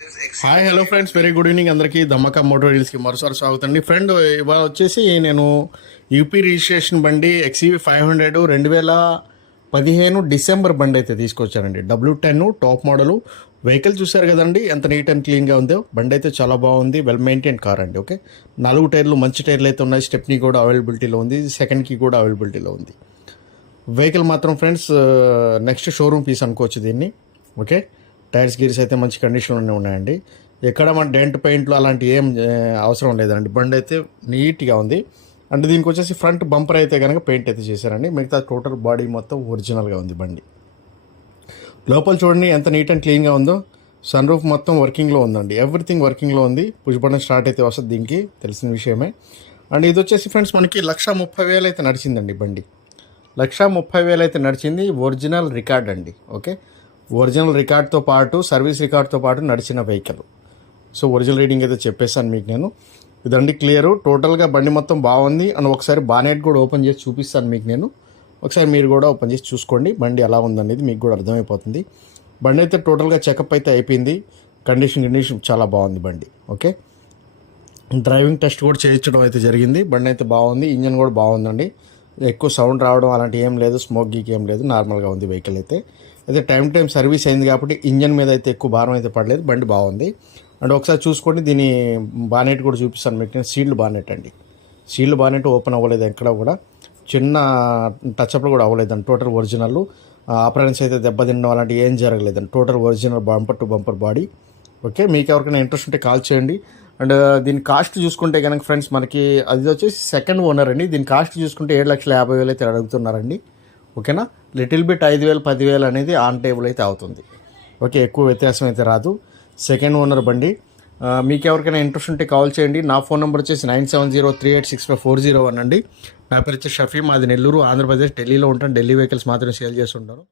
Hi hello friends very good evening అందరికీ దమ్మక motor రీల్స్కి మరోసారి స్వాగతం అండి ఫ్రెండ్ ఇవాళ వచ్చేసి నేను యూపీ రిజిస్ట్రేషన్ బండి ఎక్సీవీ ఫైవ్ హండ్రెడ్ రెండు వేల పదిహేను డిసెంబర్ బండి అయితే తీసుకొచ్చానండి W ten top model vehicle చూశారు కదండి? ఎంత నీట్ అండ్ క్లీన్గా ఉందో. బండి అయితే చాలా బాగుంది. వెల్ మెయింటైన్ కార్ అండి. ఓకే నాలుగు టైర్లు మంచి టైర్లు అయితే ఉన్నాయి. స్టెప్నీ కూడా అవైలబిలిటీలో ఉంది. సెకండ్కి కూడా అవైలబిలిటీలో ఉంది. వెహికల్ మాత్రం ఫ్రెండ్స్ నెక్స్ట్ షోరూమ్ పీస్ అనుకోవచ్చు దీన్ని. ఓకే టైర్స్ గీర్స్ అయితే మంచి కండిషన్లోనే ఉన్నాయండి. ఎక్కడ మన డెంట్ పెయింట్లు అలాంటి ఏం అవసరం లేదండి. బండి అయితే నీట్గా ఉంది. అంటే దీనికి వచ్చేసి ఫ్రంట్ బంపర్ అయితే కనుక పెయింట్ అయితే చేశారండి. మిగతా టోటల్ బాడీ మొత్తం ఒరిజినల్గా ఉంది బండి. లోపల చూడండి ఎంత నీట్ అండ్ క్లీన్గా ఉందో. సన్ రూఫ్ మొత్తం వర్కింగ్లో ఉందండి. ఎవ్రీథింగ్ వర్కింగ్లో ఉంది. పుష్ బటన్ స్టార్ట్ అయితే వస్తుంది దీనికి. తెలిసిన విషయమే. అండ్ ఇది వచ్చేసి ఫ్రెండ్స్ మనకి లక్ష ముప్పై వేలు అయితే నడిచిందండి బండి. లక్ష ముప్పై వేలు అయితే నడిచింది ఒరిజినల్ రికార్డ్ అండి. ఓకే? ఒరిజినల్ రికార్డ్తో పాటు సర్వీస్ రికార్డ్తో పాటు నడిచిన వెహికల్. సో ఒరిజినల్ రీడింగ్ అయితే చెప్పేశాను మీకు నేను. ఇదండి క్లియర్. టోటల్గా బండి మొత్తం బాగుంది. అండ్ ఒకసారి బానెట్ కూడా ఓపెన్ చేసి చూపిస్తాను మీకు నేను. ఒకసారి మీరు కూడా ఓపెన్ చేసి చూసుకోండి. బండి ఎలా ఉందనేది మీకు కూడా అర్థమైపోతుంది. బండి అయితే టోటల్గా చెకప్ అయితే అయిపోయింది. కండిషన్ కండిషన్ చాలా బాగుంది బండి. ఓకే? డ్రైవింగ్ టెస్ట్ కూడా చేయించడం అయితే జరిగింది. బండి అయితే బాగుంది. ఇంజన్ కూడా బాగుందండి. ఎక్కువ సౌండ్ రావడం అలాంటి ఏం లేదు స్మోక్ గీక్ ఏం లేదు నార్మల్గా ఉంది వెహికల్ అయితే. అయితే టైం టైం సర్వీస్ అయింది కాబట్టి ఇంజన్ మీద అయితే ఎక్కువ భారం అయితే పడలేదు బండి బాగుంది. అండ్ ఒకసారి చూసుకోండి దీని బానెట్ కూడా చూపిస్తాను మీకు నేను సీల్డ్ బానెట్ అండి. సీల్డ్ బానెట్ ఓపెన్ అవ్వలేదు ఎక్కడ కూడా. చిన్న టచ్అప్లు కూడా అవ్వలేదండి టోటల్ ఒరిజినల్. ఆపరెన్స్ అయితే దెబ్బతినడం అలాంటి ఏం జరగలేదండి total original bumper to bumper body. Okay మీకు ఎవరికైనా ఇంట్రెస్ట్ ఉంటే కాల్ చేయండి. అండ్ దీని కాస్ట్ చూసుకుంటే కనుక ఫ్రెండ్స్ మనకి అది వచ్చేసి సెకండ్ ఓనర్ అండి. దీని కాస్ట్ చూసుకుంటే ఏడు లక్షల యాభై వేలు అయితే అడుగుతున్నారండి. ఓకేనా? లిటిల్ బిట్ ఐదు వేలు పదివేలు అనేది ఆన్ టేబుల్ అయితే అవుతుంది. ఓకే ఎక్కువ వ్యత్యాసం అయితే రాదు. సెకండ్ ఓనర్ బండి. మీకు ఎవరికైనా ఇంట్రెస్ట్ ఉంటే కాల్ చేయండి. నా ఫోన్ నెంబర్ వచ్చేసి nine seven zero three eight six five four zero one అండి. నా పేరు వచ్చి షఫీ. మాది నెల్లూరు ఆంధ్రప్రదేశ్ ఢిల్లీలో ఉంటాను. ఢిల్లీ వెహికల్స్ మాత్రమే సేల్ చేస్తుంటాను.